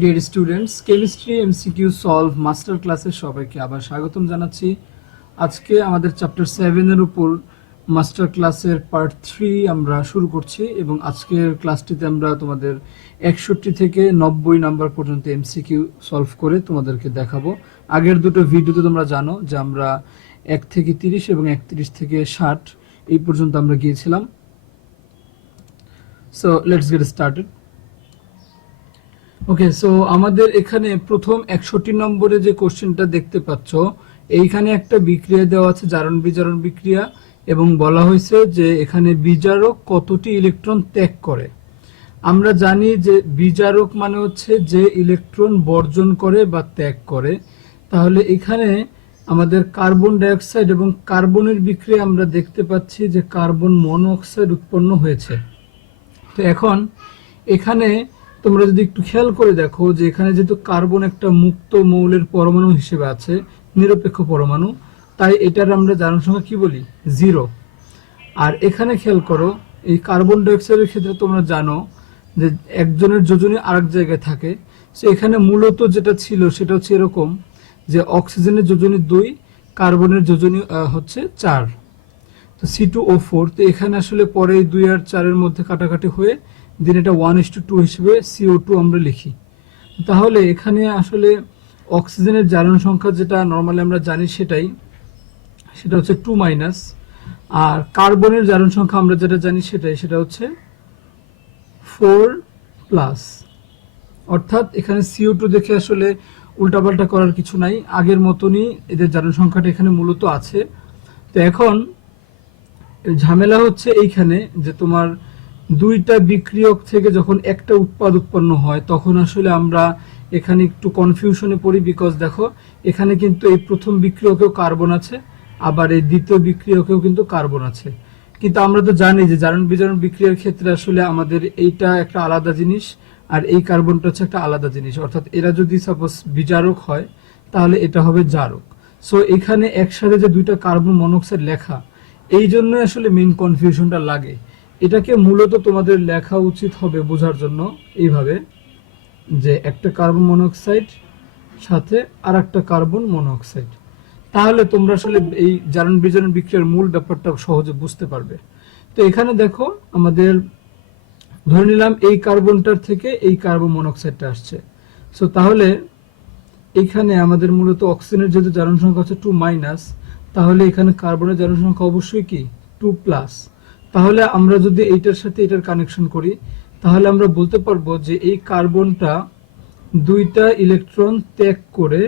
Dear students, chemistry MCQ solve master ক্লাসে সবাইকে আবার স্বাগতম জানাচ্ছি। আজকে আমাদের চ্যাপ্টার 7 এর উপর মাস্টার ক্লাসের পার্ট 3 আমরা শুরু করছি এবং আজকের ক্লাসটিতে আমরা তোমাদের 61 থেকে 90 নাম্বার পর্যন্ত এমসিকিউ সলভ করে তোমাদেরকে দেখাবো। আগের দুটো ভিডিওতে তোমরা জানো যে আমরা 1 থেকে 30 এবং 31 থেকে 60 এই পর্যন্ত আমরা গিয়েছিলাম। So let's get started. Okay, so আমাদের এখানে প্রথম 61 নম্বরে যে কোশ্চেনটা দেখতে পাচ্ছ, এইখানে একটা বিক্রিয়া দেওয়া আছে, জারণ বিজারণ বিক্রিয়া, এবং বলা হয়েছে যে এখানে বিজারক কতটি ইলেকট্রন ত্যাগ করে। আমরা জানি যে বিজারক মানে হচ্ছে যে ইলেকট্রন বর্জন করে বা ত্যাগ করে। তাহলে এখানে আমাদের কার্বন ডাইঅক্সাইড এবং কার্বনের বিক্রিয়া আমরা দেখতে পাচ্ছি যে কার্বন মনোঅক্সাইড উৎপন্ন হয়েছে। তো এখন এখানে তোমরা যদি একটু খেয়াল করে দেখো যে এখানে যেহেতু কার্বন একটা মুক্ত মৌলের পরমাণু হিসেবে আছে, নিরপেক্ষ পরমাণু, তাই এটার আমরা জারণ সংখ্যা কি বলি? 0। আর এখানে খেয়াল করো, এই কার্বন ডাইঅক্সাইডের ক্ষেত্রে তোমরা জানো যে একজনের যোজনী আরেক জায়গায় থাকে। সো এখানে মূলত যেটা ছিল সেটা হচ্ছে এরকম যে অক্সিজেনের যোজনী 2, কার্বনের যোজনী হচ্ছে 4, তো C2O4। তো এখানে আসলে পরে 2 আর 4-এর মধ্যে কাটাকাটি হয়ে দেন এটা 1:2 হিসেবে CO2 আমরা লিখি। তাহলে এখানে আসলে অক্সিজেনের জারণ সংখ্যা যেটা নর্মালি আমরা জানি সেটা হচ্ছে 2-, আর কার্বনের জারণ সংখ্যা আমরা যেটা জানি সেটা হচ্ছে 4+। অর্থাৎ এখানে CO2 দেখে আসলে উল্টাপাল্টা করার কিছু নাই, আগের মতনই এদের জারণ সংখ্যাটা এখানে মূলত আছে। তো এখন ঝামেলা হচ্ছে এইখানে যে তোমার দুইটা বিক্রিয়ক থেকে যখন একটা উৎপাদ উৎপন্ন হয় তখন আসলে আমরা এখানে একটু কনফিউশনে পড়ি। বিকজ দেখো এখানে কিন্তু এই প্রথম বিক্রিয়কেও কার্বন আছে, আবার এই দ্বিতীয় বিক্রিয়কেও কিন্তু কার্বন আছে। কিন্তু আমরা তো জানি যে জারণ বিজারণ বিক্রিয়ার ক্ষেত্রে আসলে আমাদের এইটা একটা আলাদা জিনিস আর এই কার্বনটা হচ্ছে একটা আলাদা জিনিস। অর্থাৎ এরা যদি সাপোজ বিজারক হয় তাহলে এটা হবে জারক। সো এখানে একসাথে যে দুইটা কার্বন মনোক্সাইড লেখা, এই জন্য আসলে মেইন কনফিউশনটা লাগে। এটাকে মূলত তোমাদের লেখা উচিত হবে বোঝার জন্য এইভাবে যে একটা কার্বন মনোক্সাইড সাথে আর একটা কার্বন মনোক্সাইড, তাহলে তোমরা আসলে এই জারণ বিজারণ বিক্রিয়ার মূল ব্যাপারটা সহজে বুঝতে পারবে। তো এখানে দেখো আমাদের ধরে নিলাম এই কার্বনটার থেকে এই কার্বন মনোক্সাইডটা আসছে। সো তাহলে এখানে আমাদের মূলত অক্সিজেনের যেহেতু জারণ সংখ্যা হচ্ছে 2-, তাহলে এখানে কার্বনের জারণ সংখ্যা অবশ্যই কি 2+। তাহলে আমরা যদি এইটার সাথে এটার কানেকশন করি তাহলে আমরা বলতে পারবো যে এই কার্বনটা দুইটা ইলেকট্রন ত্যাগ করে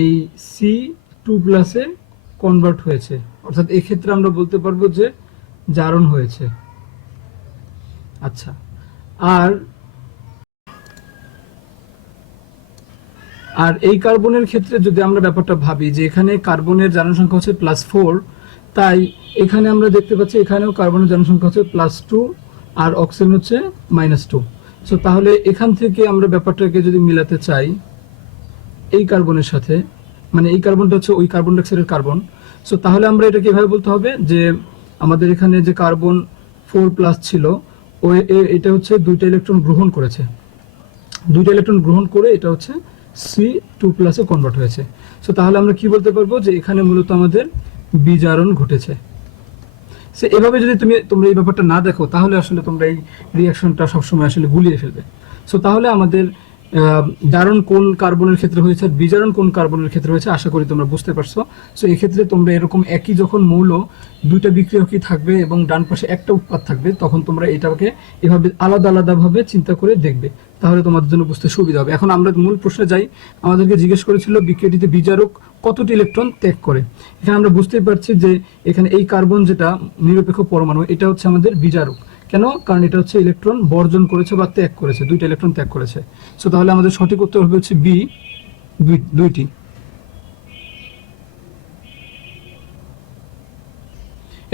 এই C2+ এ কনভার্ট হয়েছে। অর্থাৎ এই ক্ষেত্রে আমরা বলতে পারবো যে জারণ হয়েছে। আচ্ছা, আর এই কার্বনের ক্ষেত্রে যদি আমরা ব্যাপারটা ভাবি যে এখানে কার্বনের জারণ সংখ্যা হচ্ছে +4, তাই এখানে আমরা দেখতে পাচ্ছি এখানেও কার্বনের জারণ সংখ্যা হচ্ছে +2 আর অক্সিজেন হচ্ছে -2। সো তাহলে এখান থেকে আমরা ব্যাপারটাকে যদি মিলাতে চাই এই কার্বনের সাথে, মানে এই কার্বনটা হচ্ছে ওই কার্বন ডাইঅক্সাইডের কার্বন, সো তাহলে আমরা এটাকে এভাবে বলতে হবে যে আমাদের এখানে যে কার্বন 4+ ছিল এটা হচ্ছে দুইটা ইলেকট্রন গ্রহণ করেছে, দুইটা ইলেকট্রন গ্রহণ করে এটা হচ্ছে C2+ এ কনভার্ট হয়েছে। সো তাহলে আমরা কি বলতে পারবো যে এখানে মূলত আমাদের বিজারণ ঘটেছে। সো এভাবে যদি তোমরা এই ব্যাপারটা না দেখো তাহলে আসলে তোমরা এই রিঅ্যাকশনটা সবসময় আসলে গুলিয়ে ফেলবে। সো তাহলে আমাদের জারণ কোন কার্বনের ক্ষেত্রে হয়েছে আর বিজারণ কোন কার্বনের ক্ষেত্রে হয়েছে আশা করি তোমরা বুঝতে পারছো। সো এক্ষেত্রে তোমরা এরকম একই যখন মৌল দুইটা বিক্রিয়কই থাকবে এবং ডান পাশে একটা উৎপাদ থাকবে তখন তোমরা এটাকে এভাবে আলাদা আলাদাভাবে চিন্তা করে দেখবে, তাহলে তোমাদের জন্য বুঝতে সুবিধা হবে। এখন আমরা মূল প্রশ্নে যাই। আমাদেরকে জিজ্ঞেস করেছিল বিক্রিয়াটিতে বিজারক কতটি ইলেকট্রন ত্যাগ করে। এখানে আমরা বুঝতেই পারছি যে এখানে এই কার্বন যেটা নিরপেক্ষ পরমাণু এটা হচ্ছে আমাদের বিজারক। কেন? কারণ এটা হচ্ছে ইলেকট্রন বর্জন করেছে বা ত্যাগ করেছে, দুইটা ইলেকট্রন ত্যাগ করেছে। সো তাহলে আমাদের সঠিক উত্তর হবে হচ্ছে বি, দুইটি।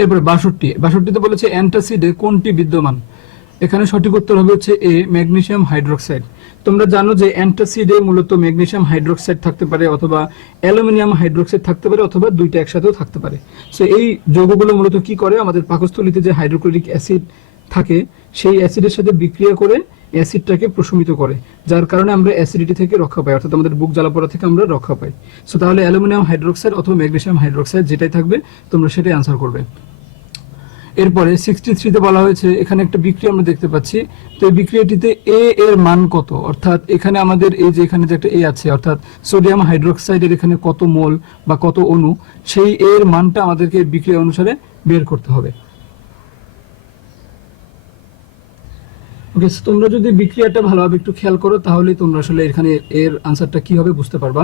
এরপরে 62তে বলেছে অ্যান্টাসিডে কোনটি বিদ্যমান। এখানে সঠিক উত্তর হবে হচ্ছে এ, ম্যাগনেসিয়াম হাইড্রোক্সাইড। তোমরা জানো যে অ্যান্টাসিডে মূলত ম্যাগনেসিয়াম হাইড্রোক্সাইড থাকতে পারে অথবা অ্যালুমিনিয়াম হাইড্রোক্সাইড থাকতে পারে অথবা দুইটা একসাথেও থাকতে পারে। সো এই যৌগগুলো মূলত কি করে, আমাদের পাকস্থলীতে যে হাইড্রোক্লোরিক অ্যাসিড থাকে সেই অ্যাসিডের সাথে বিক্রিয়া করে অ্যাসিডটাকে প্রশমিত করে, যার কারণে আমরা অ্যাসিডিটি থেকে রক্ষা পাই, অর্থাৎ আমাদের বুক জ্বালা পোড়া থেকে আমরা রক্ষা পাই। সো তাহলে অ্যালুমিনিয়াম হাইড্রোক্সাইড অথবা ম্যাগনেসিয়াম হাইড্রোক্সাইড যেটাই থাকবে তোমরা সেটাই আনসার করবে। এরপরে 63-তে বলা হয়েছে এখানে একটা বিক্রিয়া আমরা দেখতে পাচ্ছি। তো এই বিক্রিয়াটিতে এ এর মান কত, অর্থাৎ এখানে আমাদের এই যে এখানে যে একটা এ আছে, অর্থাৎ সোডিয়াম হাইড্রোক্সাইডের এখানে কত মোল বা কত অণু, সেই এর মানটা আমাদেরকে বিক্রিয়া অনুসারে বের করতে হবে। ওকে, তোমরা যদি বিক্রিয়াটা ভালোভাবে একটু খেয়াল করো তাহলে তোমরা আসলে এখানে এর আনসারটা কি হবে বুঝতে পারবা।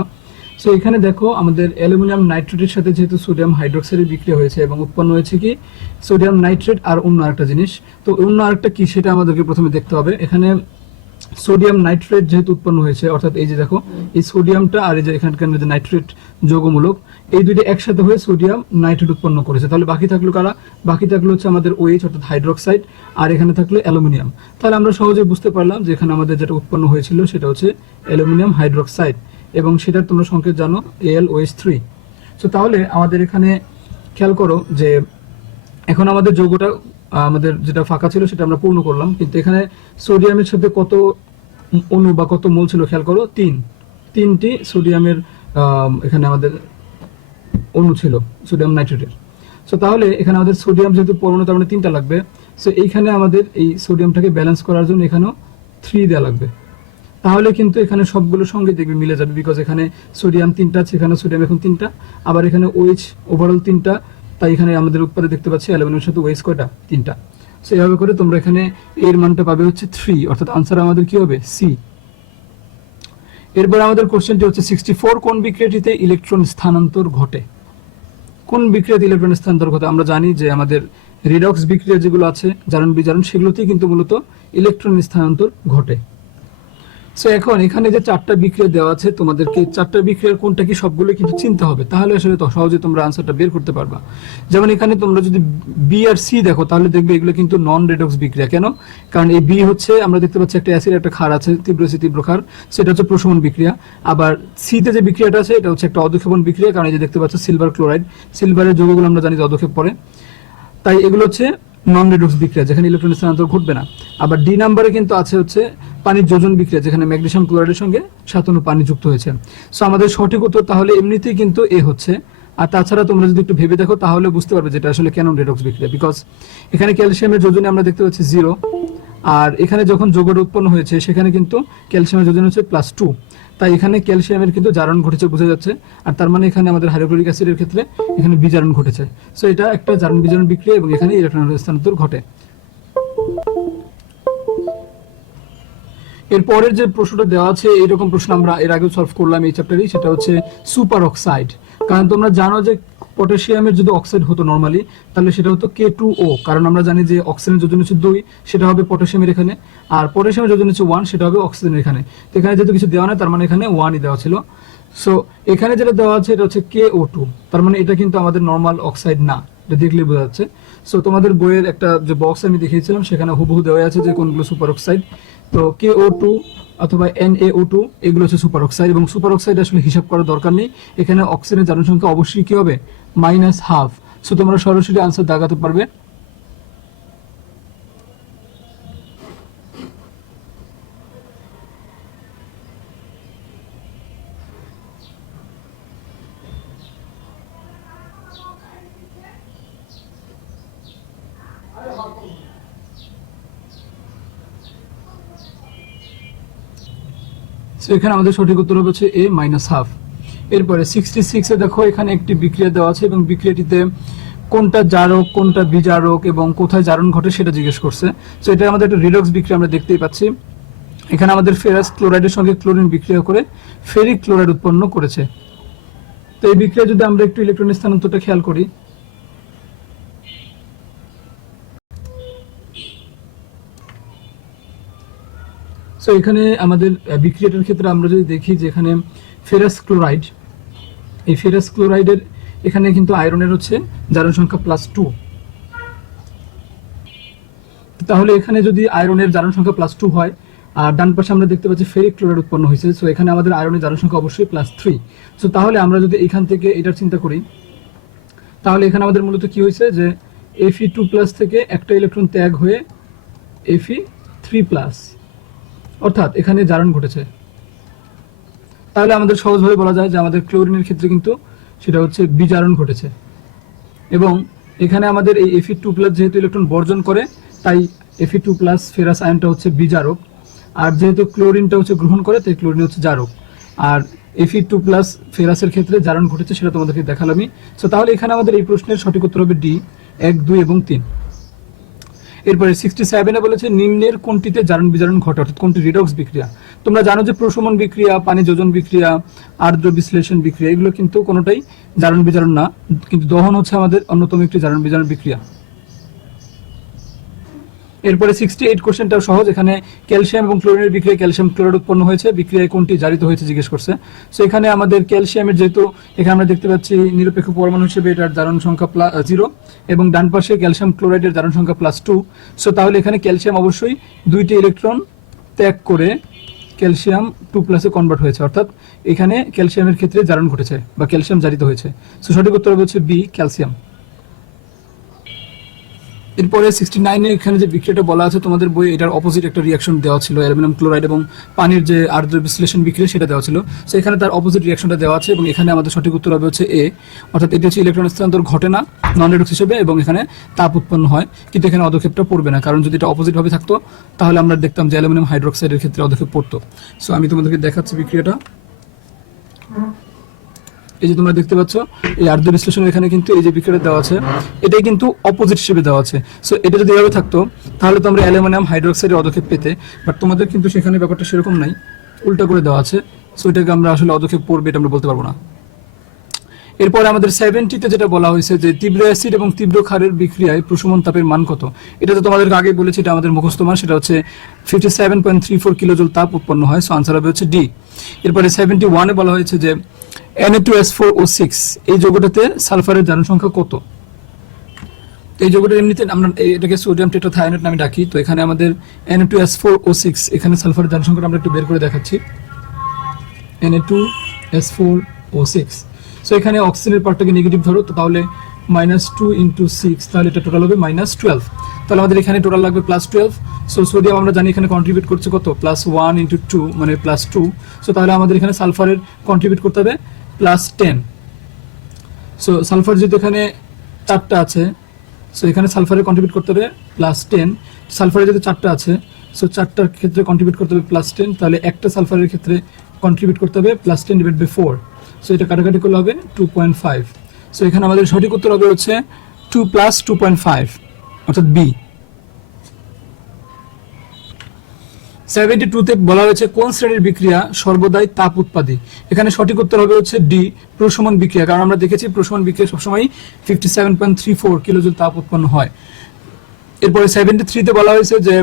সো এখানে দেখো আমাদের অ্যালুমিনিয়াম নাইট্রেটের সাথে যেহেতু সোডিয়াম হাইড্রোক্সাইডের বিক্রিয়া হয়েছে এবং উৎপন্ন হয়েছে কি সোডিয়াম নাইট্রেট আর অন্য আরেকটা জিনিস। তো অন্য আরেকটা কি সেটা আমাদেরকে প্রথমে দেখতে হবে। এখানে সোডিয়াম নাইট্রেট যেহেতু উৎপন্ন হয়েছে, অর্থাৎ এই যে দেখো এই সোডিয়ামটা আর এই যে এখানকার যে নাইট্রেট যৌগমূলক, এই দুইটা একসাথে হয়ে সোডিয়াম নাইট্রেট উৎপন্ন করেছে। তাহলে বাকি থাকলো কারা? বাকি থাকলো হচ্ছে আমাদের OH অর্থাৎ হাইড্রোক্সাইড, আর এখানে থাকলো অ্যালুমিনিয়াম। তাহলে আমরা সহজে বুঝতে পারলাম যে এখানে আমাদের যেটা উৎপন্ন হয়েছিল সেটা হচ্ছে অ্যালুমিনিয়াম হাইড্রোক্সাইড এবং সেটার তোমরা সংকেত জানো AlOH3। সো তাহলে আমাদের এখানে খেয়াল করো যে এখন আমাদের যৌগটা আমাদের যেটা ফাঁকা ছিল সেটা আমরা পূর্ণ করলাম, কিন্তু এখানে সোডিয়ামের সাথে কত অণু বা কত মোল ছিল খেয়াল করো, তিনটি সোডিয়ামের এখানে আমাদের অণু ছিল সোডিয়াম নাইট্রেটের। সো তাহলে এখানে আমাদের সোডিয়াম যেহেতু পরমাণু তার মানে 3টা লাগবে। সো এইখানে আমাদের এই সোডিয়ামটাকে ব্যালেন্স করার জন্য এখানেও 3 দেওয়া লাগবে। তাহলে কিন্তু এখানে সবগুলোর সঙ্গে দেখবে মিলে যাবে, বিকজ এখানে সোডিয়াম 3টা আছে, এখানে সোডিয়াম এখন 3টা, আবার এখানে OH ওভারঅল 3টা, তাই এখানে আমাদের উৎপাদে দেখতে পাচ্ছি অ্যালুমিনিয়ামের সাথে OH কয়টা? 3টা। সো এইভাবে করে তোমরা এখানে এর মানটা পাবে হচ্ছে 3, অর্থাৎ আনসার আমাদের কি হবে? সি। এরপর আমাদের কোশ্চেনটি হচ্ছে 64, কোন বিক্রিয়াটিতে ইলেকট্রন স্থানান্তর ঘটে? কোন বিক্রিয়াতে ইলেকট্রন স্থানান্তর ঘটে? আমরা জানি যে আমাদের রিডক্স বিক্রিয়া যেগুলো আছে, জারণ বিজারণ, সেগুলোতেই কিন্তু মূলত ইলেকট্রন স্থানান্তর ঘটে। সো এখন এখানে যে 4টা বিক্রিয়া দেওয়া আছে, তোমাদেরকে 4টা বিক্রিয়ার কোনটা কি সবগুলো কিন্তু চিনতে হবে, তাহলে আসলে তো সহজে তোমরা আনসারটা বের করতে পারবা। যেমন এখানে তোমরা যদি বি আর সি দেখো তাহলে দেখবে এগুলো কিন্তু নন রেডক্স বিক্রিয়া। কেন? কারণ এই বি হচ্ছে আমরা দেখতে পাচ্ছি একটা অ্যাসিড একটা ক্ষার আছে, তীব্র অ্যাসিড তীব্র ক্ষার, সেটা হচ্ছে প্রশমন বিক্রিয়া। আবার সিতে যে বিক্রিয়াটা আছে এটা হচ্ছে একটা অধঃক্ষেপণ বিক্রিয়া, কারণ এই যে দেখতে পাচ্ছ সিলভার ক্লোরাইড, সিলভারের যৌগগুলো আমরা জানি যে অধঃক্ষেপ পড়ে, তাই এগুলো হচ্ছে নন রেডক্স বিক্রিয়া যেখানে ইলেকট্রন স্থানান্তর ঘটবে না। আবার ডি নাম্বারে কিন্তু আছে হচ্ছে পানির যোজন বিক্রিয়া, যেখানে ম্যাগনেসিয়াম ক্লোরাইডের সঙ্গে 7 অণু পানি যুক্ত হয়েছে। সো আমাদের সঠিক উত্তর তাহলে এমনিতেই কিন্তু এ হচ্ছে। আর তাছাড়া তোমরা যদি একটু ভেবে দেখো তাহলে বুঝতে পারবে যেটা আসলে কেন রেডক্স বিক্রিয়া, বিকজ এখানে ক্যালসিয়ামের যোজনে আমরা দেখতে পাচ্ছি 0, আর এখানে যখন যৌগটা উৎপন্ন হয়েছে সেখানে কিন্তু ক্যালসিয়ামের যোজন হচ্ছে +2, তাই এখানে ক্যালসিয়ামের কিন্তু জারণ ঘটেছে বোঝা যাচ্ছে। আর তার মানে এখানে আমাদের হাইড্রোক্লোরিক অ্যাসিডের ক্ষেত্রে এখানে বিজারণ ঘটেছে। সো এটা একটা জারণ বিজারণ বিক্রিয়া এবং এখানে ইলেকট্রন স্থানান্তর ঘটে। এর পরের যে প্রশ্নটা দেওয়া আছে এইরকম প্রশ্ন আমরা এর আগে সলভ করলাম এই চ্যাপ্টারেই, সেটা হচ্ছে সুপার অক্সাইড। কারণ তোমরা জানো যে পটাশিয়ামের যদি অক্সাইড হতো নরমালি তাহলে সেটা হতো K2O, কারণ আমরা জানি যে অক্সিজেনের যোজন হচ্ছে 2, সেটা হবে পটাশিয়ামের এখানে, আর পটাশিয়ামের যোজন হচ্ছে 1, সেটা হবে অক্সিজেনের এখানে। তো এখানে যেহেতু কিছু দেওয়া নেই তার মানে এখানে 1ই দেওয়া ছিল। সো এখানে যেটা দেওয়া আছে এটা হচ্ছে KO2, তার মানে এটা কিন্তু আমাদের নর্মাল অক্সাইড না, এটা দেখলে বোঝা যাচ্ছে। সো তোমাদের বইয়ের একটা যে বক্স আমি দেখিয়েছিলাম সেখানে হুবহু দেওয়া আছে যে কোনগুলো সুপার অক্সাইড। তো KO2 অথবা NaO2 এগুলো হচ্ছে সুপার অক্সাইড, এবং সুপার অক্সাইড আসলে হিসাব করার দরকার নেই, এখানে অক্সিজেনের জারণ সংখ্যা অবশ্যই কি হবে? -12। সো তোমরা সরাসরি আনসার দাগাতে পারবে। সো এখানে আমাদের সঠিক উত্তর হচ্ছে A -12। এরপরে 66-এ দেখো এখানে একটি বিক্রিয়া দেওয়া আছে এবং বিক্রিয়াটিতে কোনটা জারক কোনটা বিজারক এবং কোথায় জারণ ঘটে সেটা জিজ্ঞেস করছে। সো এটা আমাদের একটা রিডক্স বিক্রিয়া আমরা দেখতেই পাচ্ছি। এখানে আমাদের ফেরাস ক্লোরাইডের সঙ্গে ক্লোরিন বিক্রিয়া করে ফেরিক ক্লোরাইড উৎপন্ন করেছে। তো এই বিক্রিয়া যদি আমরা একটু ইলেকট্রন স্থানান্তরটা খেয়াল করি, সো এখানে আমাদের বিক্রিয়াটার ক্ষেত্রে আমরা যদি দেখি যে এখানে ফেরাস ক্লোরাইড, এই ফেরাস ক্লোরাইডের এখানে কিন্তু আয়রনের হচ্ছে জারণ সংখ্যা +2, তাহলে এখানে যদি আয়রনের জারণ সংখ্যা +2 হয় আর ডান পাশে আমরা দেখতে পাচ্ছি ফেরিক ক্লোরাইড উৎপন্ন হয়েছে, সো এখানে আমাদের আয়রনের জারণ সংখ্যা অবশ্যই +3। সো তাহলে আমরা যদি এখান থেকে এটার চিন্তা করি তাহলে এখানে আমাদের মূলত কি হয়েছে যে Fe2+ থেকে একটা ইলেকট্রন ত্যাগ হয়ে Fe3+, অর্থাৎ এখানে জারণ ঘটেছে। তাহলে আমাদের সহজভাবে বলা যায় যে আমাদের ক্লোরিনের ক্ষেত্রে কিন্তু সেটা হচ্ছে বিজারণ ঘটেছে। এবং এখানে আমাদের এই Fe2+ যেহেতু ইলেকট্রন বর্জন করে, তাই Fe2+ ফেরাস আয়নটা হচ্ছে বিজারক, আর যেহেতু ক্লোরিনটা হচ্ছে গ্রহণ করে, তাই ক্লোরিন হচ্ছে জারক। আর Fe2+ ফেরাসের ক্ষেত্রে জারণ ঘটেছে, সেটা তোমাদেরকে দেখালামই। সো তাহলে এখানে আমাদের এই প্রশ্নের সঠিক উত্তর হবে ডি, 1, 2 এবং 3। এরপরে 67 বলেছে নিম্নের কোনটিতে জারণ বিজারণ ঘটে, অর্থাৎ কোনটি রিডক্স বিক্রিয়া। তোমরা জানো যে প্রশমন বিক্রিয়া, পানি যোজন বিক্রিয়া, আর্দ্র বিশ্লেষণ বিক্রিয়া, এগুলো কিন্তু কোনোটাই জারণ বিজারণ না, কিন্তু দহন হচ্ছে আমাদের অন্যতম একটি জারণ বিজারণ বিক্রিয়া। এরপরে 68 কোশ্চেনটাও সহজ। এখানে ক্যালসিয়াম এবং ক্লোরিনের বিক্রিয়ায় ক্যালসিয়াম ক্লোরাইড উৎপন্ন হয়েছে, বিক্রিয়ায় কোনটি জারিত হয়েছে জিজ্ঞেস করছে। সো এখানে আমাদের ক্যালসিয়ামের যেহেতু এখানে আমরা দেখতে পাচ্ছি নিরপেক্ষ পরমাণু হিসেবে এটার জারণ সংখ্যা 0 এবং ডান পাশে ক্যালসিয়াম ক্লোরাইডের জারণ সংখ্যা +2। সো তাহলে এখানে ক্যালসিয়াম অবশ্যই 2টি ইলেকট্রন ত্যাগ করে ক্যালসিয়াম 2+ কনভার্ট হয়েছে, অর্থাৎ এখানে ক্যালসিয়ামের ক্ষেত্রে জারণ ঘটেছে বা ক্যালসিয়াম জারিত হয়েছে। সো সঠিক উত্তর হচ্ছে বি, ক্যালসিয়াম। এরপরে 69 এখানে যে বিক্রিয়াটা বলা আছে তোমাদের বই, এটার অপোজিট একটা রিয়াকশন দেওয়া ছিল, অ্যালুমিনিয়াম ক্লোরাইড এবং পানির যে আর্দ্র বিশ্লেষণ বিক্রিয়া সেটা দেওয়া ছিল। সো এখানে তার অপোজিট রিয়াকশনটা দেওয়া আছে এবং এখানে আমাদের সঠিক উত্তর হবে হচ্ছে এ, অর্থাৎ এটি হচ্ছে ইলেকট্রন স্থানান্তর ঘটে না নন রিডক্স হিসেবে এবং এখানে তাপ উৎপন্ন হয়, কিন্তু এখানে অদক্ষেপটা পড়বে না, কারণ যদি এটা অপোজিট ভাবে থাকতো তাহলে আমরা দেখতাম যে অ্যালুমিনিয়াম হাইড্রোক্সাইডের ক্ষেত্রে অদক্ষেপ পড়তো। সো আমি তোমাদেরকে দেখাচ্ছি বিক্রিয়াটা। এই যে তোমরা দেখতে পাচ্ছ এই আর্দ্র বিশ্লেষণ, এখানে কিন্তু এই যে বিক্রিয়াটা দেওয়া আছে এটাই কিন্তু অপোজিট হিসেবে দেওয়া আছে। সো এটা যদি এভাবে থাকতো তাহলে তো আমরা অ্যালুমিনিয়াম হাইড্রোক্সাইডের অদক্ষেপ পেতে, বাট তোমাদের কিন্তু সেখানে ব্যাপারটা সেরকম নাই, উল্টা করে দেওয়া আছে। সো এটাকে আমরা আসলে অদক্ষেপ পড়বে এটা আমরা বলতে পারবো না। এরপরে আমাদের 70তে যেটা বলা হয়েছে যে তীব্র অ্যাসিড এবং তীব্র ক্ষারের বিক্রিয়ায় প্রশমন তাপের মান কত। এটা তো তোমাদেরকে আগে বলেছি, এটা আমাদের মুখস্থ মান, সেটা হচ্ছে 57.34 কিলোজুল তাপ উৎপন্ন হয়। সো আনসার হবে হচ্ছে ডি। এরপরে 71-এ বলা হয়েছে যে Na2S4O6 এই যৌগটাতে সালফারের জারণ সংখ্যা কত। এই যৌগটা এমনিতে আমরা এটাকে সোডিয়াম টেট্রাথায়োনেট নামে ডাকি। তো এখানে আমাদের Na2S4O6 এখানে সালফারের জারণ সংখ্যাটা আমরা একটু বের করে দেখাচ্ছি। Na2S4O6, সো এখানে অক্সিজেনের পার্টটাকে নেগেটিভ ধরো, তো তাহলে -2 × 6, তাহলে এটা টোটাল হবে -12। তাহলে আমাদের এখানে টোটাল লাগবে +12। সো সোডিয়াম আমরা জানি এখানে কন্ট্রিবিউট করছে কত, +1 × 2 মানে +2। সো তাহলে আমাদের এখানে সালফারের কন্ট্রিবিউট করতে হবে +10। সো সালফার যেহেতু এখানে 4টা আছে, সো এখানে সালফারের কন্ট্রিবিউট করতে হবে +10। সালফারের যেহেতু 4টা আছে, সো 4টার ক্ষেত্রে কন্ট্রিবিউট করতে হবে +10, তাহলে একটা সালফারের ক্ষেত্রে কন্ট্রিবিউট করতে হবে +10/4। সো এটা কাটাকাটি করলে হবে 2.5। সো এখানে আমাদের সঠিক উত্তর হবে হচ্ছে 2 + 2.5, অর্থাৎ বি। 72-তে বলা হয়েছে কোন শ্রেণীর বিক্রিয়া সর্বদাই তাপ উৎপাদী। এখানে সঠিক উত্তর হবে হচ্ছে ডি, প্রশমন বিক্রিয়া, কারণ আমরা দেখেছি প্রশমন বিক্রিয়া সবসময় 57.34 কিলোজুল তাপ উৎপন্ন হয়। এরপরে 73-তে বলা হয়েছে যে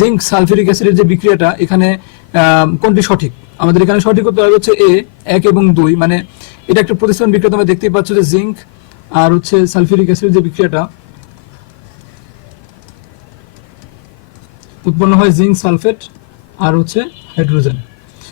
জিঙ্ক সালফিউরিক অ্যাসিডের যে বিক্রিয়াটা, এখানে কোনটি সঠিক। আমাদের এখানে সঠিক উত্তর হবে হচ্ছে এ, 1 এবং 2, মানে এটা একটা প্রতিস্থাপন বিক্রিয়া। তোমরা দেখতেই পাচ্ছ যে জিঙ্ক আর হচ্ছে সালফিউরিক অ্যাসিডের যে বিক্রিয়াটা উৎপন্ন হয় জিঙ্ক সালফেট আর হচ্ছে হাইড্রোজেন।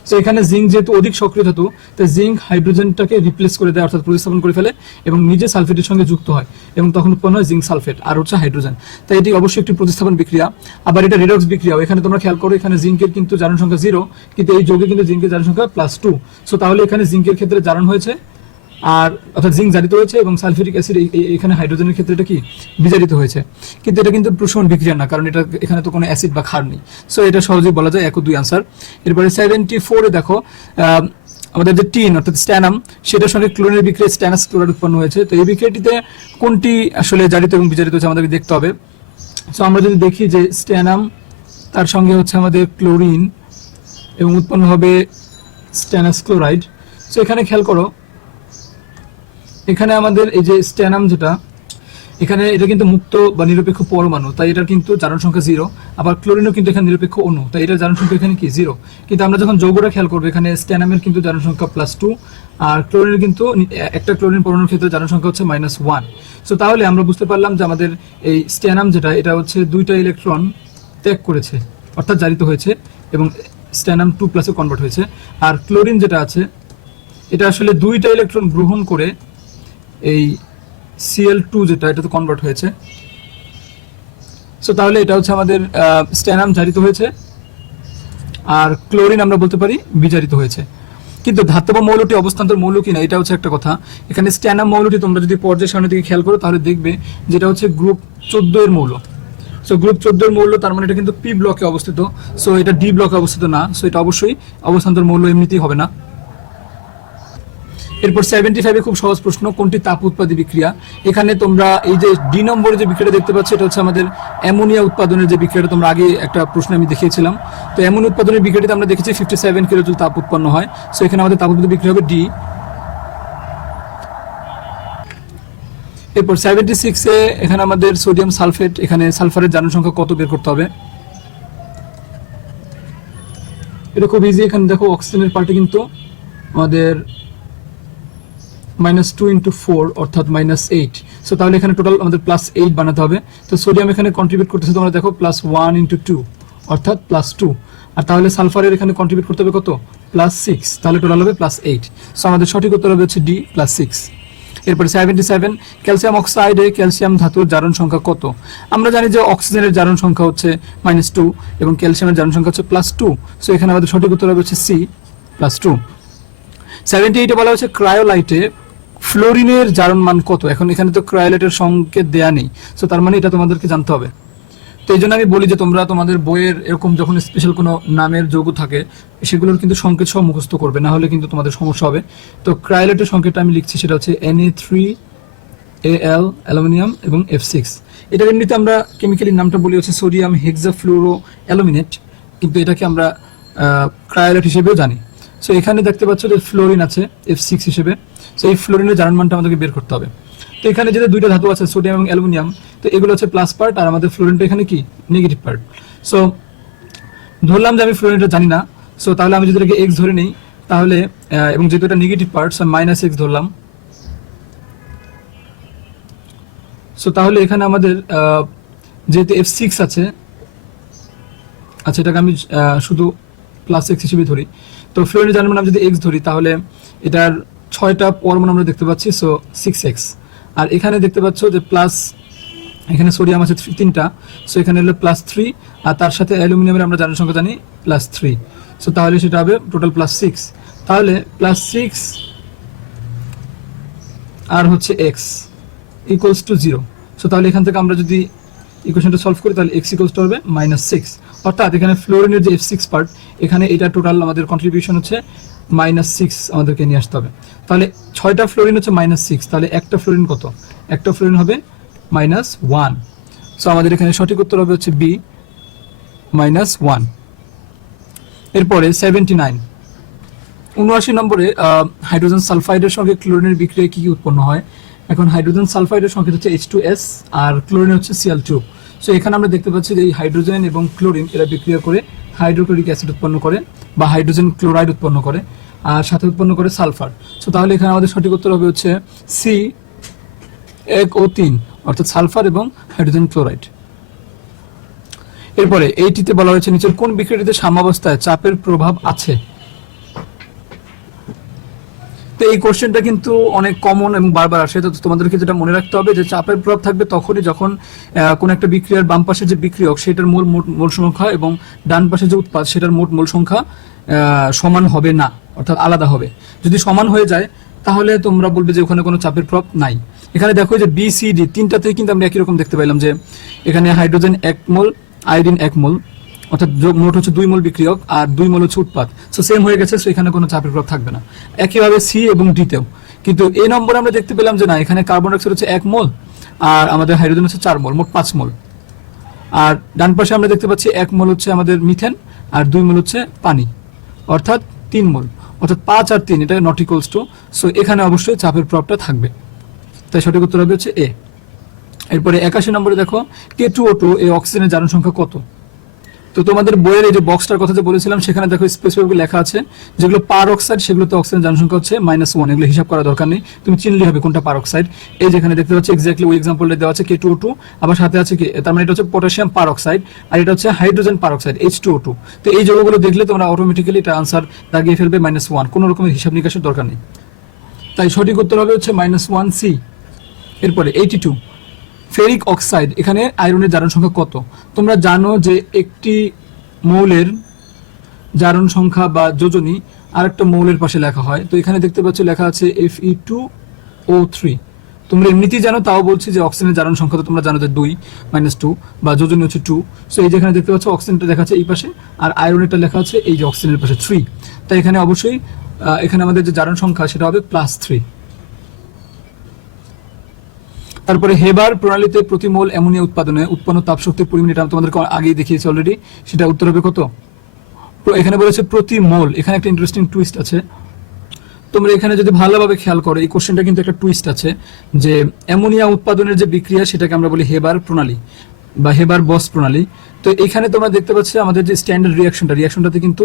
সো এখানে জিঙ্ক যেহেতু অধিক সক্রিয় ধাতু, তাই জিঙ্ক হাইড্রোজেনটাকে রিপ্লেস করে দেয়, অর্থাৎ প্রতিস্থাপন করে ফেলে এবং নিজে সালফেটের সঙ্গে যুক্ত হয় এবং তখন উৎপন্ন হয় জিঙ্ক সালফেট আর হচ্ছে হাইড্রোজেন। তাই এটি অবশ্যই একটি প্রতিস্থাপন বিক্রিয়া। আবার এটা রিডক্স বিক্রিয়া। এখানে তোমরা খেয়াল করো এখানে জিঙ্কের কিন্তু জারণ সংখ্যা 0, কিন্তু এই যৌগে কিন্তু জিঙ্কের জারণ সংখ্যা +2। সো তাহলে এখানে জিঙ্কের ক্ষেত্রে জারণ হয়েছে, আর অর্থাৎ জিঙ্ক জারিত হয়েছে এবং সালফিউরিক অ্যাসিড এখানে হাইড্রোজেনের ক্ষেত্রে এটা কি বিজারিত হয়েছে, কিন্তু এটা কিন্তু প্রশমন বিক্রিয়া না, কারণ এটা এখানে তো কোনো অ্যাসিড বা ক্ষার নেই। সো এটা সহজেই বলা যায় 1 ও 2 আনসার। এরপরে 74-এ দেখো আমাদের যে টিন অর্থাৎ স্ট্যানাম, সেটার সঙ্গে ক্লোরিনের বিক্রিয়ায় স্ট্যানাস ক্লোরাইড উৎপন্ন হয়েছে। তো এই বিক্রিয়াটিতে কোনটি আসলে জারিত এবং বিজারিত হচ্ছে আমাদেরকে দেখতে হবে। সো আমরা যদি দেখি যে স্ট্যানাম তার সঙ্গে হচ্ছে আমাদের ক্লোরিন এবং উৎপন্ন হবে স্ট্যানাস ক্লোরাইড। সো এখানে খেয়াল করো এখানে আমাদের এই যে স্ট্যানাম যেটা, এখানে এটা কিন্তু মুক্ত বা নিরপেক্ষ পরমাণু, তাই এটার কিন্তু জারণ সংখ্যা 0। আবার ক্লোরিনও কিন্তু এখানে নিরপেক্ষ অণু, তাই এটার জারণ সংখ্যা এখানে কি 0। কিন্তু আমরা যখন যৌগটা খেয়াল করবো এখানে স্ট্যানামের কিন্তু জারণ সংখ্যা +2 আর ক্লোরিনের কিন্তু একটা ক্লোরিন পরমাণুর ক্ষেত্রে জারণ সংখ্যা হচ্ছে -1। সো তাহলে আমরা বুঝতে পারলাম যে আমাদের এই স্ট্যানাম যেটা, এটা হচ্ছে 2টা ইলেকট্রন ত্যাগ করেছে অর্থাৎ জারিত হয়েছে এবং স্ট্যানাম 2+ কনভার্ট হয়েছে। আর ক্লোরিন যেটা আছে এটা আসলে 2টা ইলেকট্রন গ্রহণ করে এই Cl2 যেটা, এটা তো কনভার্ট হয়েছে। সো তাহলে এটা হচ্ছে আমাদের স্ট্যানাম জারিত হয়েছে আর ক্লোরিন আমরা বলতে পারি বিজারিত হয়েছে। কিন্তু ধাতব মৌলটি অবস্থান্তর মৌল কিনা এটা হচ্ছে একটা কথা। এখানে স্ট্যানাম মৌলটি তোমরা যদি পর্যায় সারণীর দিকে খেয়াল করো তাহলে দেখবে যেটা হচ্ছে গ্রুপ 14 এর মৌল। সো গ্রুপ 14 এর মৌল, তার মানে এটা কিন্তু পি ব্লকে অবস্থিত। সো এটা ডি ব্লকে অবস্থিত না, সো এটা অবশ্যই অবস্থান্তর মৌল এমনিতেই হবে না। এরপর 75 খুব সহজ প্রশ্ন, কোনটি তাপ উৎপাদী বিক্রিয়া? এখানে তোমরা এই যে ডি নম্বরে যে বিক্রিয়াটা দেখতে পাচ্ছ এটা হচ্ছে আমাদের অ্যামোনিয়া উৎপাদনের যে বিক্রিয়াটা তোমরা আগে একটা প্রশ্নে আমি দেখিয়েছিলাম। তো অ্যামোনিয়া উৎপাদনের বিক্রিয়াটিতে আমরা দেখেছি 57 কিলোজুল তাপ উৎপন্ন হয়। সো এখানে আমাদের তাপ উৎপাদী বিক্রিয়া হবে ডি। এরপর 76 এখানে আমাদের সোডিয়াম সালফেট, এখানে সালফারের জারণ সংখ্যা কত বের করতে হবে? এটা খুব ইজি। এখানে দেখো অক্সিজেনের পার্টে কিন্তু আমাদের -2 × 4 অর্থাৎ -8। সো তাহলে এখানে টোটাল আমাদের +8 বানাতে হবে। তো সোডিয়াম এখানে কন্ট্রিবিউট করতেছে তোমরা দেখো +1 × 2 অর্থাৎ +2। আর তাহলে সালফারের এখানে কন্ট্রিবিউট করতে হবে কত? +6, তাহলে টোটাল হবে +8। সো আমাদের সঠিক উত্তর হবে হচ্ছে ডি +6। এরপরে 77 ক্যালসিয়াম অক্সাইডে ক্যালসিয়াম ধাতুর জারণ সংখ্যা কত? আমরা জানি যে অক্সিজেনের জারণ সংখ্যা হচ্ছে -2 এবং ক্যালসিয়ামের জারণ সংখ্যা হচ্ছে +2। সো এখানে আমাদের সঠিক উত্তর হবে হচ্ছে সি +2। 78 বলা হচ্ছে ক্রায়োলাইটে ফ্লোরিনের জারণ মান কত? এখন এখানে তো ক্রায়োলাইটের সংকেত দেয়া নেই, সো তার মানে এটা তোমাদেরকে জানতে হবে। তো এই জন্য আমি বলি যে তোমরা তোমাদের বইয়ের এরকম যখন স্পেশাল কোনো নামের যৌগ থাকে সেগুলোর কিন্তু সংকেত সহ মুখস্থ করবে, না হলে কিন্তু তোমাদের সমস্যা হবে। তো ক্রায়োলাইটের সংকেতটা আমি লিখছি, সেটা হচ্ছে Na3Al অ্যালুমিনিয়াম এবং F6। এটার এমনিতে আমরা কেমিক্যালি নামটা বলি হচ্ছে সোডিয়াম হেক্সাফ্লুরো অ্যালুমিনেট, কিন্তু এটাকে আমরা ক্রায়োলাইট হিসেবেও জানি। সো এখানে দেখতে পাচ্ছ যে ফ্লোরিন আছে F6 হিসেবে। সো এই ফ্লোরিনের জারণ মানটা আমাদেরকে বের করতে হবে। তো এখানে যেটা দুইটা ধাতু আছে সোডিয়াম এবং অ্যালুমিনিয়াম, তো এগুলো হচ্ছে প্লাস পার্ট আর আমাদের ফ্লোরিনটা এখানে কি নেগেটিভ পার্ট। সো ধরলাম যে আমি ফ্লোরিনটা জানি না, সো তাহলে আমি যদি এটাকে x ধরে নিই তাহলে এবং যেহেতু এটা নেগেটিভ পার্ট সো -x ধরলাম। সো তাহলে এখানে আমাদের যেহেতু F6 আছে, আচ্ছা এটাকে আমি শুধু +x হিসেবে ধরি। তো ফ্লোরিনের জারণ মান আমি যদি x ধরি তাহলে এটার 6টা পরমাণু আমরা দেখতে পাচ্ছি, সো 6x। আর এখানে দেখতে পাচ্ছ যে প্লাস, এখানে সোডিয়াম আছে 3টা, সো এখানে হলো +3 আর তার সাথে অ্যালুমিনিয়ামের আমরা জারণ সংখ্যা জানি +3। সো তাহলে সেটা হবে টোটাল +6। তাহলে +6 আর হচ্ছে x = 0। সো তাহলে এখান থেকে আমরা যদি ইকুয়েশনটা সলভ করি তাহলে x = হবে -6। অর্থাৎ এখানে ফ্লোরিনের যে F6 পার্ট, এখানে এটা টোটাল আমাদের কন্ট্রিবিউশন হচ্ছে -6 আমাদেরকে নিয়ে আসতে হবে। তাহলে 6টা ফ্লোরিন হচ্ছে -6, তাহলে একটা ফ্লোরিন কত? একটা ফ্লোরিন হবে -1। সো আমাদের এখানে সঠিক উত্তর হবে হচ্ছে বি -1। এরপরে 79 নম্বরে হাইড্রোজেন সালফাইডের সঙ্গে ক্লোরিনের বিক্রিয়ায় কি কি উৎপন্ন হয়? এখন হাইড্রোজেন সালফাইডের সংকেত হচ্ছে H2S আর ক্লোরিন হচ্ছে Cl2। সো এখানে আমরা দেখতে পাচ্ছি যে এই হাইড্রোজেন এবং ক্লোরিন এরা বিক্রিয়া করে হাইড্রোক্লোরিক অ্যাসিড উৎপন্ন করে বা হাইড্রোজেন ক্লোরাইড উৎপন্ন করে আর সাথে উৎপন্ন করে সালফার। সো তাহলে এখানে আমাদের সঠিক উত্তর হবে হচ্ছে C1O3 অর্থাৎ সালফার এবং হাইড্রোজেন ক্লোরাইড। এরপরে এইটিতে বলা হয়েছে নিচের কোন বিক্রিয়াটিতে সাম্যাবস্থায় চাপের প্রভাব আছে? তো এই কোশ্চেনটা কিন্তু অনেক কমন এবং বারবার আসে। তো তোমাদেরকে যেটা মনে রাখতে হবে যে চাপের প্রভাব থাকবে তখনই যখন কোন একটা বিক্রিয়ার বাম পাশে যে বিক্রিয়ক সেটার মোল সংখ্যা এবং ডান পাশে যে উৎপাদ সেটার মোল সংখ্যা সমান হবে না, অর্থাৎ আলাদা হবে। যদি সমান হয়ে যায় তাহলে তোমরা বলবে যে ওখানে কোনো চাপের প্রভাব নাই। এখানে দেখো যে বি সি ডি তিনটাতেই কিন্তু আমরা একই রকম দেখতে পাইলাম যে এখানে হাইড্রোজেন 1 মোল, আয়োডিন 1 মোল, অর্থাৎ মোট হচ্ছে 2 মোল বিক্রিয়ক আর 2 মোল হচ্ছে উৎপাদ। সো সেম হয়ে গেছে, সো এখানে কোনো চাপের প্রভাব থাকবে না। একইভাবে সি এবং ডিতেও কিন্তু এই নম্বরে আমরা দেখতে পেলাম যে না, এখানে কার্বন ডাইঅক্সাইড হচ্ছে 1 মোল আর আমাদের হাইড্রোজেন হচ্ছে 4 মোল, মোট 5 মোল। আর ডান পাশে আমরা দেখতে পাচ্ছি 1 মোল হচ্ছে আমাদের মিথেন আর 2 মোল হচ্ছে পানি, অর্থাৎ 3 মোল, অর্থাৎ 5 আর 3 এটা নট ইকুয়ালস টু। সো এখানে অবশ্যই চাপের প্রভাবটা থাকবে, তাই সঠিক উত্তর হবে হচ্ছে এ। এরপরে 81 নম্বরে দেখো K2O2 এই অক্সিজেনের জারণ সংখ্যা কত? তো তোমাদের বইয়ের এই যে বক্সটার কথা যে বলেছিলাম সেখানে দেখো স্পেসিফিক লেখা আছে যেগুলো পার অক্সাইড সেগুলোতে অক্সিজেন জারণ সংখ্যা হচ্ছে -1। এগুলো হিসাব করার দরকার নেই, তুমি চিনলে হবে কোনটা পার অক্সাইড। এই যেখানে দেখতে পাচ্ছি এক্স্যাক্টলি ওই এক্সাম্পলটা দেওয়া আছে K2O2, আবার সাথে আছে কি, তার মানে এটা হচ্ছে পটাশিয়াম পার অক্সাইড আর এটা হচ্ছে হাইড্রোজেন পার অক্সাইড H2O2। তো এই যৌগগুলো দেখলে তোমরা অটোমেটিক্যালি এটা আনসার দাগিয়ে ফেলবে -1, কোনো রকমের হিসাব নিকাশের দরকার নেই। তাই সঠিক উত্তর হবে হচ্ছে -1 সি। এরপরে 82 ফেরিক অক্সাইড, এখানে আয়রনের জারণ সংখ্যা কত? তোমরা জানো যে একটি মৌলের জারণ সংখ্যা বা যোজনী আরেকটা মৌলের পাশে লেখা হয়। তো এখানে দেখতে পাচ্ছ লেখা আছে Fe2O3। তোমরা এমনিতেই জানো, তাও বলছি যে অক্সিজেনের জারণ সংখ্যা তো তোমরা জানো যে 2 -2 বা যোজনী হচ্ছে 2। সো এই যেখানে দেখতে পাচ্ছ অক্সিজেনটা লেখা আছে এই পাশে, আর আয়রনেরটা লেখা আছে এই যে অক্সিজেনের পাশে 3। তাই এখানে অবশ্যই এখানে আমাদের যে জারণ সংখ্যা সেটা হবে +3। তারপরে হেবার প্রণালীতে প্রতি মোল অ্যামোনিয়া উৎপাদনে উৎপন্ন তাপশক্তির পরিমাণ, এটা আমি তোমাদেরকে আগেই দেখিয়েছি অলরেডি, সেটা উত্তর হবে কত? তো এখানে বলেছে প্রতি মোল। এখানে একটা ইন্টারেস্টিং টুইস্ট আছে, তোমরা এখানে যদি ভালোভাবে খেয়াল করো এই কোশ্চেনটা কিন্তু একটা টুইস্ট আছে, যে অ্যামোনিয়া উৎপাদনের যে বিক্রিয়া সেটাকে আমরা বলি হেবার প্রণালী বা হেবার বস প্রণালী। তো এখানে তোমরা দেখতে পাচ্ছ আমাদের যে স্ট্যান্ডার্ড রিয়াকশনটাতে কিন্তু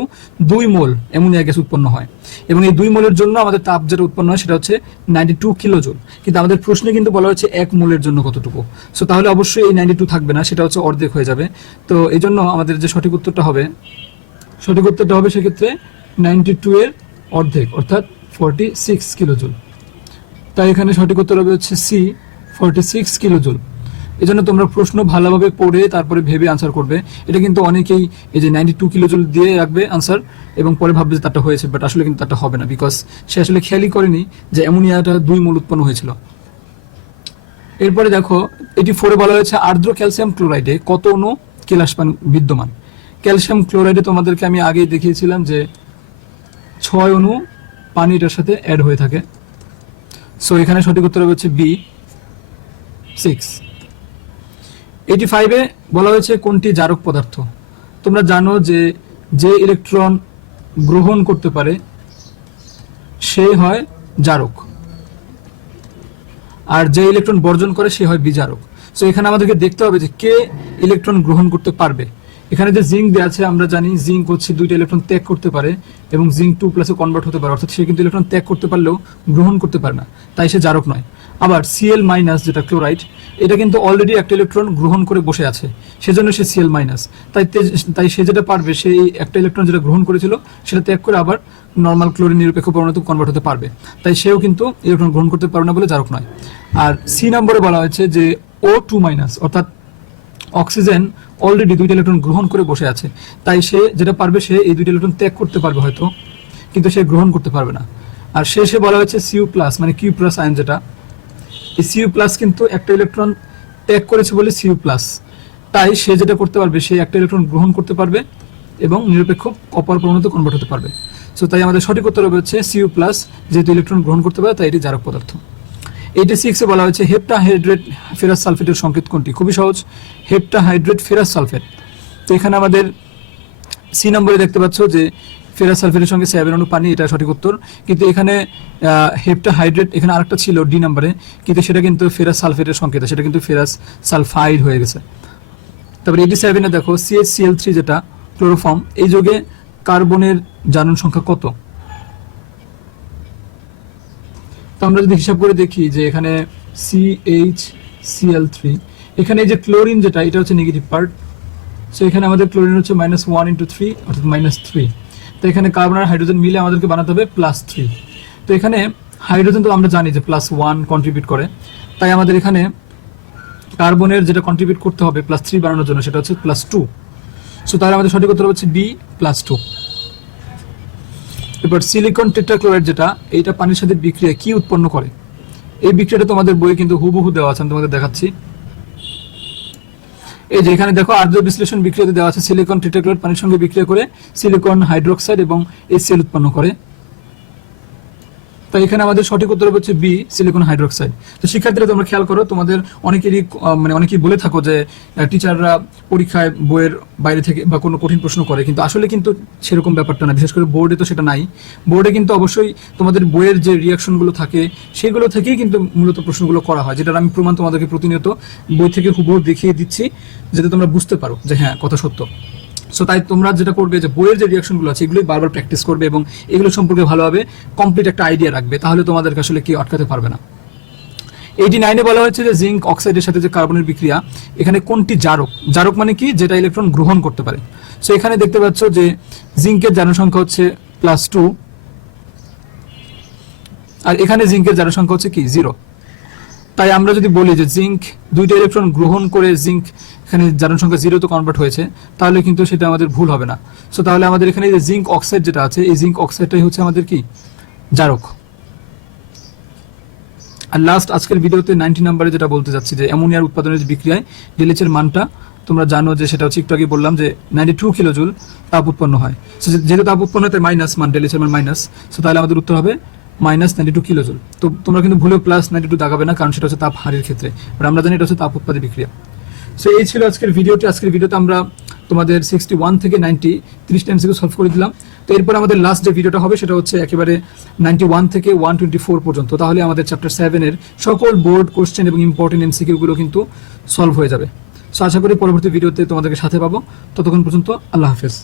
2 মোল অ্যামোনিয়া গ্যাস উৎপন্ন হয়, এবং এই 2 মোলের জন্য আমাদের তাপ যেটা উৎপন্ন হয় সেটা হচ্ছে 92 কিলোজুল। কিন্তু আমাদের প্রশ্নে কিন্তু বলা হচ্ছে 1 মোলের জন্য কতটুকু। সো তাহলে অবশ্যই এই 92 থাকবে না, সেটা হচ্ছে অর্ধেক হয়ে যাবে। তো এই জন্য আমাদের যে সঠিক উত্তরটা হবে সেক্ষেত্রে 92 এর অর্ধেক, অর্থাৎ 46 কিলোজুল। তাই এখানে সঠিক উত্তর হবে হচ্ছে সি, 46 কিলোজুল। এই জন্য তোমরা প্রশ্ন ভালোভাবে পড়ে তারপরে ভেবে আনসার করবে। এটা কিন্তু অনেকেই এই যে 92 কিলোজুল দিয়ে রাখবে আনসার, এবং পরে ভাববে যে তারটা হয়েছে, বাট আসলে কিন্তু তারটা হবে না, বিকজ সে আসলে খেয়ালই করেনি যে অ্যামোনিয়াটা 2 মোল উৎপন্ন হয়েছিল। এরপরে দেখো এটি 4 বলা হয়েছে আর্দ্র ক্যালসিয়াম ক্লোরাইডে কত অণু কেলাসপান বিদ্যমান। ক্যালসিয়াম ক্লোরাইডে তোমাদেরকে আমি আগেই দেখিয়েছিলাম যে 6 অণু পানি এটার সাথে অ্যাড হয়ে থাকে। সো এখানে সঠিক উত্তর হচ্ছে বি, 6। 85-এ বলা হয়েছে কোনটি জারক পদার্থ। তোমরা জানো যে ইলেকট্রন গ্রহণ করতে পারে সে হয় জারক, আর যে ইলেকট্রন বর্জন করে সে হয় বিজারক। সো এখানে আমাদেরকে দেখতে হবে যে কে ইলেকট্রন গ্রহণ করতে পারবে। এখানে যে জিঙ্ক দেওয়া আছে, আমরা জানি জিঙ্ক হচ্ছে 2টা ইলেকট্রন ত্যাগ করতে পারে এবং জিঙ্ক 2+ কনভার্ট হতে পারে, অর্থাৎ সে কিন্তু ইলেকট্রন ত্যাগ করতে পারলেও গ্রহণ করতে পারে না, তাই সে জারক নয়। আবার Cl- যেটা ক্লোরাইড, এটা কিন্তু অলরেডি একটা ইলেকট্রন গ্রহণ করে বসে আছে, সেজন্য সে Cl-। তাই সে যেটা পারবে, সেই একটা ইলেকট্রন যেটা গ্রহণ করেছিল সেটা ত্যাগ করে আবার নর্মাল ক্লোরিন নিরপেক্ষ পরমাণুতে কনভার্ট হতে পারবে, তাই সেও কিন্তু ইলেকট্রন গ্রহণ করতে পারবে না বলে জারক নয়। আর সি নম্বরে বলা হয়েছে যে O2-, অর্থাৎ অক্সিজেন অলরেডি 2টা ইলেকট্রন গ্রহণ করে বসে আছে, তাই সে যেটা পারবে সে এই 2টা ইলেকট্রন ত্যাগ করতে পারবে হয়তো, কিন্তু সে গ্রহণ করতে পারবে না। আর শেষে বলা হয়েছে Cu+, মানে Q+ আয়ন যেটা, এই Cu+ কিন্তু একটা ইলেকট্রন ত্যাগ করেছে বলে Cu+, তাই সে যেটা করতে পারবে সে একটা ইলেকট্রন গ্রহণ করতে পারবে এবং নিরপেক্ষ অপর পরমাণুতে কনভার্ট হতে পারবে। সো তাই আমাদের সঠিক উত্তর হবে হচ্ছে Cu+, যেহেতু ইলেকট্রন গ্রহণ করতে পারে তাই এটি জারক পদার্থ। 86-এ বলা হয়েছে হেপ্টাহাইড্রেট ফেরাস সালফেটের সংকেত কোনটি। খুবই সহজ, হেপ্টাহাইড্রেট ফেরাস সালফেট। তো এখানে আমাদের সি নম্বরে দেখতে পাচ্ছ যে ফেরাস সালফেটের সঙ্গে 7 অণু পানি, এটা সঠিক উত্তর। কিন্তু এখানে হেপ্টাহাইড্রেট এখানে আরেকটা ছিল ডি নম্বরে, কিন্তু সেটা কিন্তু ফেরাস সালফেটের সংকেত, সেটা কিন্তু ফেরাস সালফাইড হয়ে গেছে। তারপরে 87-এ দেখো CH-Cl3 যেটা ক্লোরোফর্ম, এই যোগে কার্বনের জারণ সংখ্যা কত। তো আমরা যদি হিসাব করে দেখি যে এখানে CH-Cl3, এখানে এই যে ক্লোরিন যেটা, এটা হচ্ছে নেগেটিভ পার্ট। সো এখানে আমাদের ক্লোরিন হচ্ছে -1 × 3, অর্থাৎ -3। তো এখানে কার্বন আর হাইড্রোজেন মিলে আমাদেরকে বানাতে হবে +3। তো এখানে হাইড্রোজেন তো আমরা জানি যে +1 কন্ট্রিবিউট করে, তাই আমাদের এখানে কার্বনের যেটা কন্ট্রিবিউট করতে হবে +3 বানানোর জন্য সেটা হচ্ছে +2। সো তাহলে আমাদের সঠিক উত্তর হচ্ছে বি, +2। এবার সিলিকন টেট্রাক্লোরাইড যেটা, এইটা পানির সাথে বিক্রিয়া কি উৎপন্ন করে। এই বিক্রিয়াটা তোমাদের বইয়ে কিন্তু হুবহু দেওয়া আছে, আমি তোমাদের দেখাচ্ছি। এই যে এখানে দেখো আর্দ্র বিশ্লেষণ বিক্রিয়াতে দেওয়া আছে সিলিকন টেট্রাক্লোরাইড পানির সঙ্গে বিক্রিয়া করে সিলিকন হাইড্রোক্সাইড এবং HCl উৎপন্ন করে। তো এখানে আমাদের সঠিক উত্তর হচ্ছে বি, সিলিকন হাইড্রোক্সাইড। তো শিক্ষার্থীরা তোমরা খেয়াল করো, তোমাদের অনেকেই বলে থাকো যে টিচাররা পরীক্ষায় বইয়ের বাইরে থেকে বা কোনো কঠিন প্রশ্ন করে, কিন্তু আসলে কিন্তু সেরকম ব্যাপারটা না, বিশেষ করে বোর্ডে তো সেটা নাই। বোর্ডে কিন্তু অবশ্যই তোমাদের বইয়ের যে রিয়াকশনগুলো থাকে সেগুলো থেকেই কিন্তু মূলত প্রশ্নগুলো করা হয়, যেটার আমি প্রমাণ তোমাদেরকে প্রতিনিয়ত বই থেকে হুবহু দেখিয়ে দিচ্ছি, যাতে তোমরা বুঝতে পারো যে হ্যাঁ কথা সত্য। সো তাই তোমরা যেটা করবে যে বইয়ের যে রিয়াকশনগুলো আছে এগুলোই বারবার প্র্যাকটিস করবে এবং এগুলো সম্পর্কে ভালোভাবে কমপ্লিট একটা আইডিয়া রাখবে, তাহলে তোমাদেরকে আসলে কেউ আটকাতে পারবে না। 89-এ বলা হয়েছে যে জিঙ্ক অক্সাইডের সাথে যে কার্বনের বিক্রিয়া, এখানে কোনটি জারক। জারক মানে কি, যেটা ইলেকট্রন গ্রহণ করতে পারে। সো এখানে দেখতে পাচ্ছ যে জিঙ্কের জারণ সংখ্যা হচ্ছে +2, আর এখানে জিঙ্কের জারণ সংখ্যা হচ্ছে কি 0। তাই আমরা যদি বলি যে জিঙ্ক 2টা ইলেকট্রন গ্রহণ করে জিঙ্ক এখানে জারণ সংখ্যা 0 তে কনভার্ট হয়েছে, তাহলে কিন্তু সেটা আমাদের ভুল হবে না। সো তাহলে আমাদের এখানে যে জিঙ্ক অক্সাইড যেটা আছে, এই জিঙ্ক অক্সাইডটাই হচ্ছে আমাদের কি জারক। আর লাস্ট আজকের ভিডিওতে 90 নম্বরে যেটা বলতে যাচ্ছি যে অ্যামোনিয়ার উৎপাদনের যে বিক্রিয়ায় ডেলএইচ এর মানটা তোমরা জানো যে সেটা হচ্ছে একটু আগে বললাম যে 92 কিলোজুল তাপ উৎপন্ন হয়। সো যেহেতু তাপ উৎপন্ন হয় তাই মাইনাস মান, ডেলএইচ এর মান মাইনাস, সো তাহলে আমাদের উত্তর হবে -92 কিলোজুল। তো তোমরা কিন্তু ভুলেও +92 দাগাবে না, কারণ সেটা হচ্ছে তাপ হারের ক্ষেত্রে, আর আমরা জানি এটা হচ্ছে তাপ উৎপাদী বিক্রিয়া। সো এই ছিল আজকের ভিডিওটি। আজকের ভিডিওতে আমরা তোমাদের 61 থেকে 90 30টা এমসিকিউ সলভ করে দিলাম। তো এরপর আমাদের লাস্ট যে ভিডিওটা হবে সেটা হচ্ছে একেবারে 91 থেকে 124 পর্যন্ত, তাহলে আমাদের চ্যাপ্টার 7 এর সকল বোর্ড কোশ্চেন এবং ইম্পর্টেন্ট এমসিকিউ গুলো কিন্তু সলভ হয়ে যাবে। সো আশা করি পরবর্তী ভিডিওতে তোমাদেরকে সাথে পাবো। ততক্ষণ পর্যন্ত আল্লাহ হাফেজ।